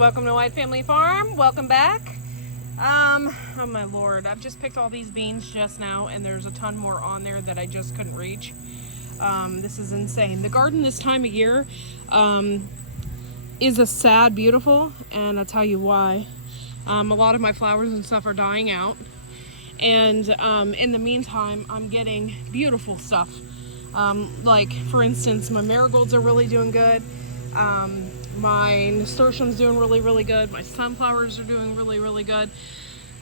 welcome to White Family Farm. Welcome back. Oh my lord, I've just picked all these beans just now and there's a ton more on there that I just couldn't reach. This is insane. The garden this time of year is a sad beautiful, and I'll tell you why. A lot of my flowers and stuff are dying out, and in the meantime I'm getting beautiful stuff. Like for instance, my marigolds are really doing good. My nasturtium's doing really good. My sunflowers are doing really good.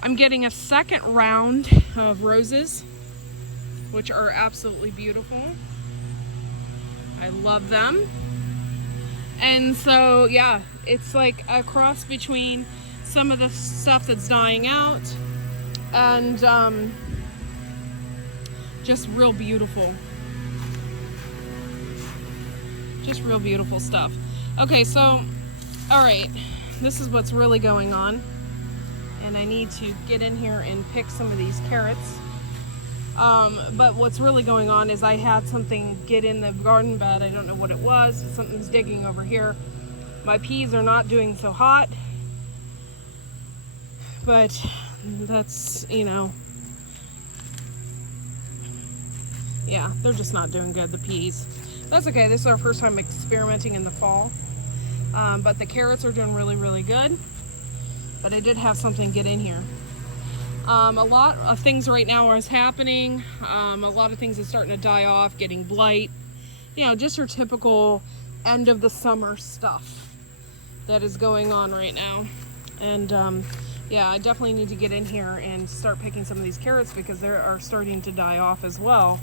I'm getting a second round of roses, which are absolutely beautiful. I love them. And so yeah, it's like a cross between some of the stuff that's dying out and just real beautiful stuff. Okay, so all right, this is what's really going on, and I need to get in here and pick some of these carrots. But what's really going on is I had something get in the garden bed. I don't know what it was. Something's digging over here. My peas are not doing so hot, but that's, you know, yeah, they're just not doing good, the peas. That's okay. This is our first time experimenting in the fall. But the carrots are doing really good. But I did have something get in here. A lot of things right now are happening. A lot of things are starting to die off, getting blight. You know, just your typical end of the summer stuff that is going on right now. And yeah, I definitely need to get in here and start picking some of these carrots because they are starting to die off as well.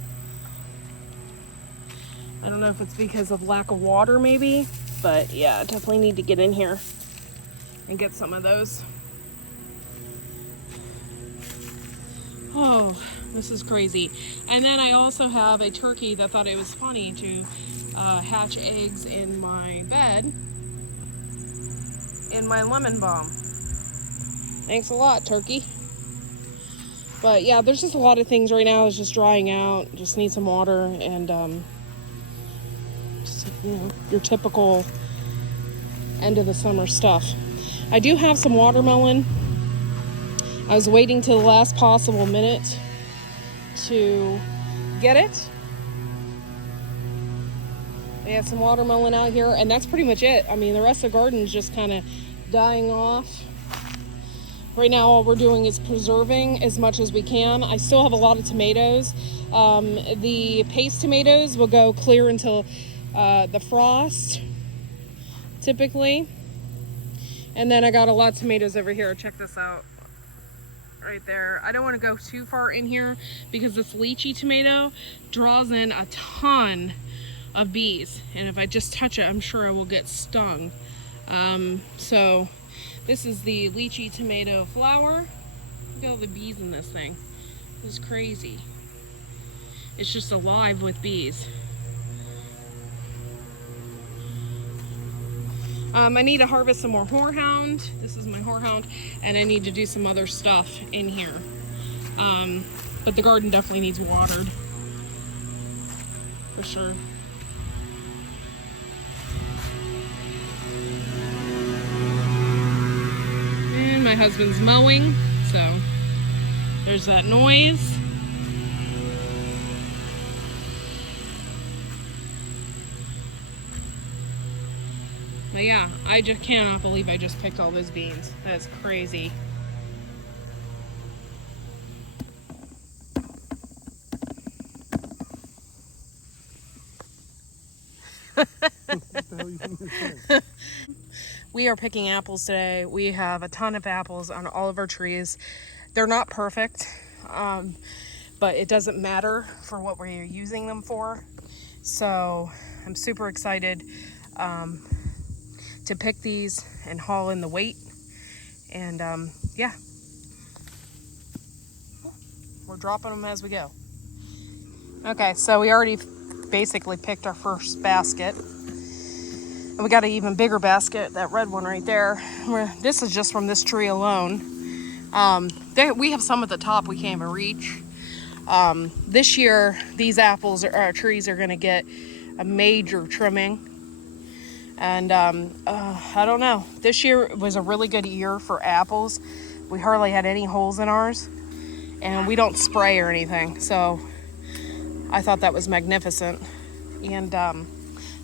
I don't know if it's because of lack of water maybe, but yeah, I definitely need to get in here and get some of those. Oh, this is crazy. And then I also have a turkey that thought it was funny to hatch eggs in my bed in my lemon balm. Thanks a lot, turkey. But yeah, there's just a lot of things right now. It's just drying out. Just need some water and just, you know, your typical end of the summer stuff. I do have some watermelon. I was waiting till the last possible minute to get it. We have some watermelon out here, and that's pretty much it. I mean, the rest of the garden is just kind of dying off. Right now, all we're doing is preserving as much as we can. I still have a lot of tomatoes. The paste tomatoes will go clear until the frost, typically. And then I got a lot of tomatoes over here. Check this out. Right there. I don't want to go too far in here because this lychee tomato draws in a ton of bees, and if I just touch it I'm sure I will get stung. So this is the lychee tomato flower. Look at all the bees in this thing. This is crazy. It's just alive with bees. I need to harvest some more horehound. This is my horehound, and I need to do some other stuff in here. But the garden definitely needs watered, for sure. And my husband's mowing, so there's that noise. But yeah, I just cannot believe I just picked all those beans. That's crazy. What the hell are you doing? We are picking apples today. We have a ton of apples on all of our trees. They're not perfect, but it doesn't matter for what we're using them for. So I'm super excited to pick these and haul in the weight, and yeah, we're dropping them as we go. Okay, so we already basically picked our first basket, and we got an even bigger basket, that red one right there. This is just from this tree alone. We have some at the top we can't even reach. This year these apples trees are going to get a major trimming. And I don't know. This year was a really good year for apples. We hardly had any holes in ours, and we don't spray or anything. So I thought that was magnificent. And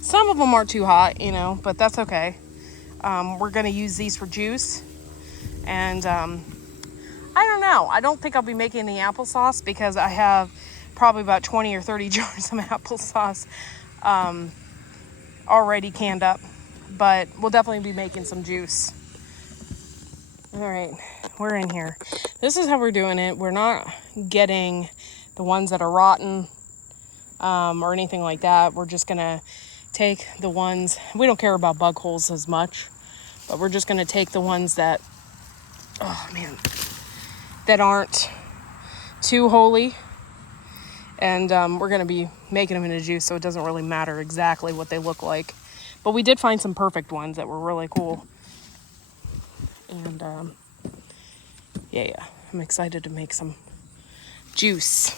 some of them aren't too hot, you know, but that's okay. We're going to use these for juice. And I don't know. I don't think I'll be making the applesauce because I have probably about 20 or 30 jars of applesauce already canned up. But we'll definitely be making some juice. All right, we're in here. This is how we're doing it. We're not getting the ones that are rotten or anything like that. We're just going to take the ones, we don't care about bug holes as much, but we're just going to take the ones that, oh man, that aren't too holy. And we're going to be making them into juice, so it doesn't really matter exactly what they look like. But we did find some perfect ones that were really cool. And yeah, I'm excited to make some juice.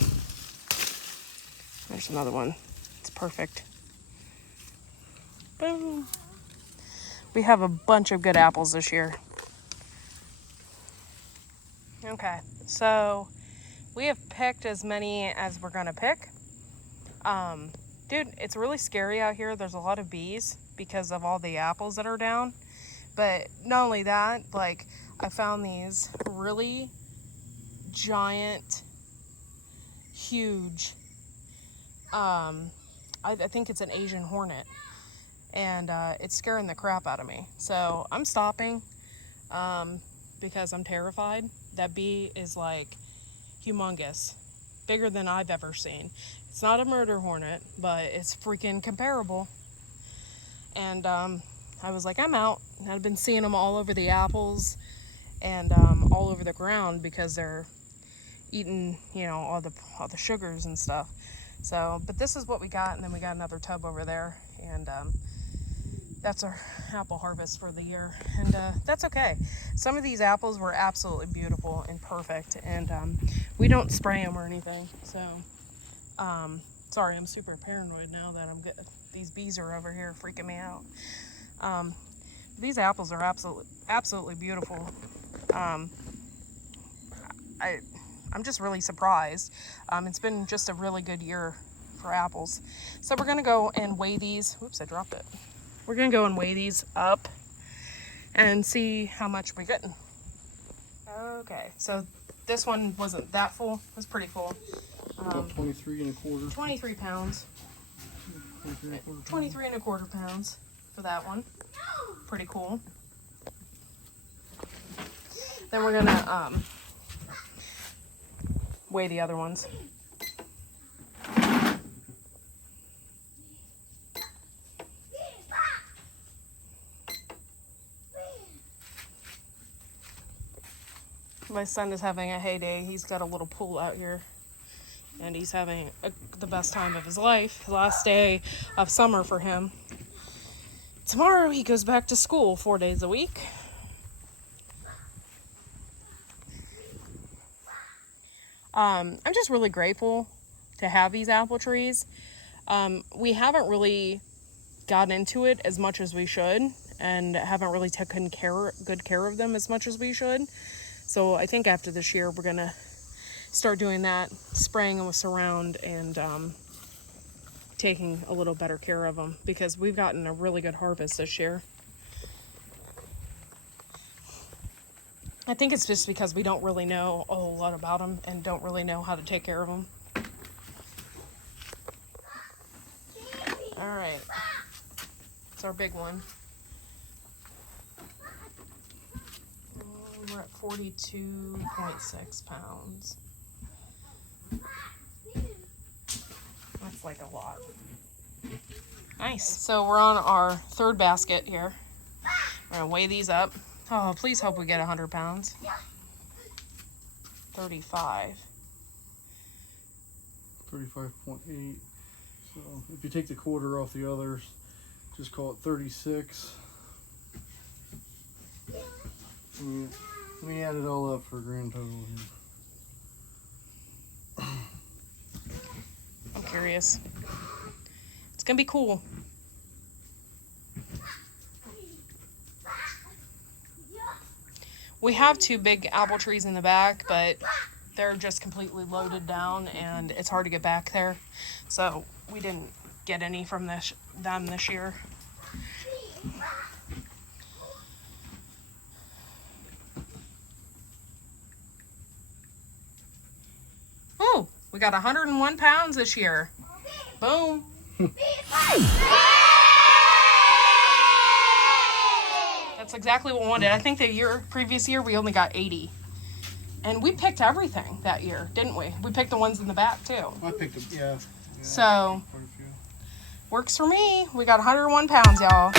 There's another one. It's perfect. Boom. We have a bunch of good apples this year. Okay, so we have picked as many as we're gonna pick. Dude, it's really scary out here. There's a lot of bees because of all the apples that are down. But not only that, like, I found these really giant, huge, I think it's an Asian hornet. And it's scaring the crap out of me. So I'm stopping because I'm terrified. That bee is like humongous, bigger than I've ever seen. It's not a murder hornet, but it's freaking comparable. And I was like, I'm out. I've been seeing them all over the apples and all over the ground because they're eating, you know, all the sugars and stuff. So, but this is what we got, and then we got another tub over there, and that's our apple harvest for the year, and that's okay. Some of these apples were absolutely beautiful and perfect, and we don't spray them or anything. So, sorry, I'm super paranoid now that these bees are over here freaking me out. These apples are absolutely beautiful. I'm just really surprised. It's been just a really good year for apples. So we're gonna go and weigh these. Whoops, I dropped it. We're gonna go and weigh these up and see how much we're getting. Okay, so this one wasn't that full. It was pretty full. About 23 and a quarter. 23 pounds. 23 and a quarter pounds for that one. Pretty cool. Then we're gonna weigh the other ones. My son is having a heyday. He's got a little pool out here, and he's having the best time of his life. Last day of summer for him. Tomorrow he goes back to school 4 days a week. I'm just really grateful to have these apple trees. We haven't really gotten into it as much as we should, and haven't really taken good care of them as much as we should. So I think after this year, we're gonna start doing that, spraying them with Surround, and taking a little better care of them, because we've gotten a really good harvest this year. I think it's just because we don't really know a whole lot about them and don't really know how to take care of them. All right, it's our big one. We're at 42.6 pounds. That's like a lot. Nice. So we're on our third basket here. We're gonna weigh these up. Oh, please hope we get 100 pounds. 35. 35.8. So if you take the quarter off the others, just call it 36. Let me add it all up for a grand total here. I'm curious. It's gonna be cool. We have 2 big apple trees in the back, but they're just completely loaded down and it's hard to get back there. So we didn't get any from them this year. Oh, we got 101 pounds this year. Boom. That's exactly what we wanted. I think the previous year we only got 80. And we picked everything that year, didn't we? We picked the ones in the back too. I picked them, yeah. So, Quite a few. works for me. We got 101 pounds, y'all.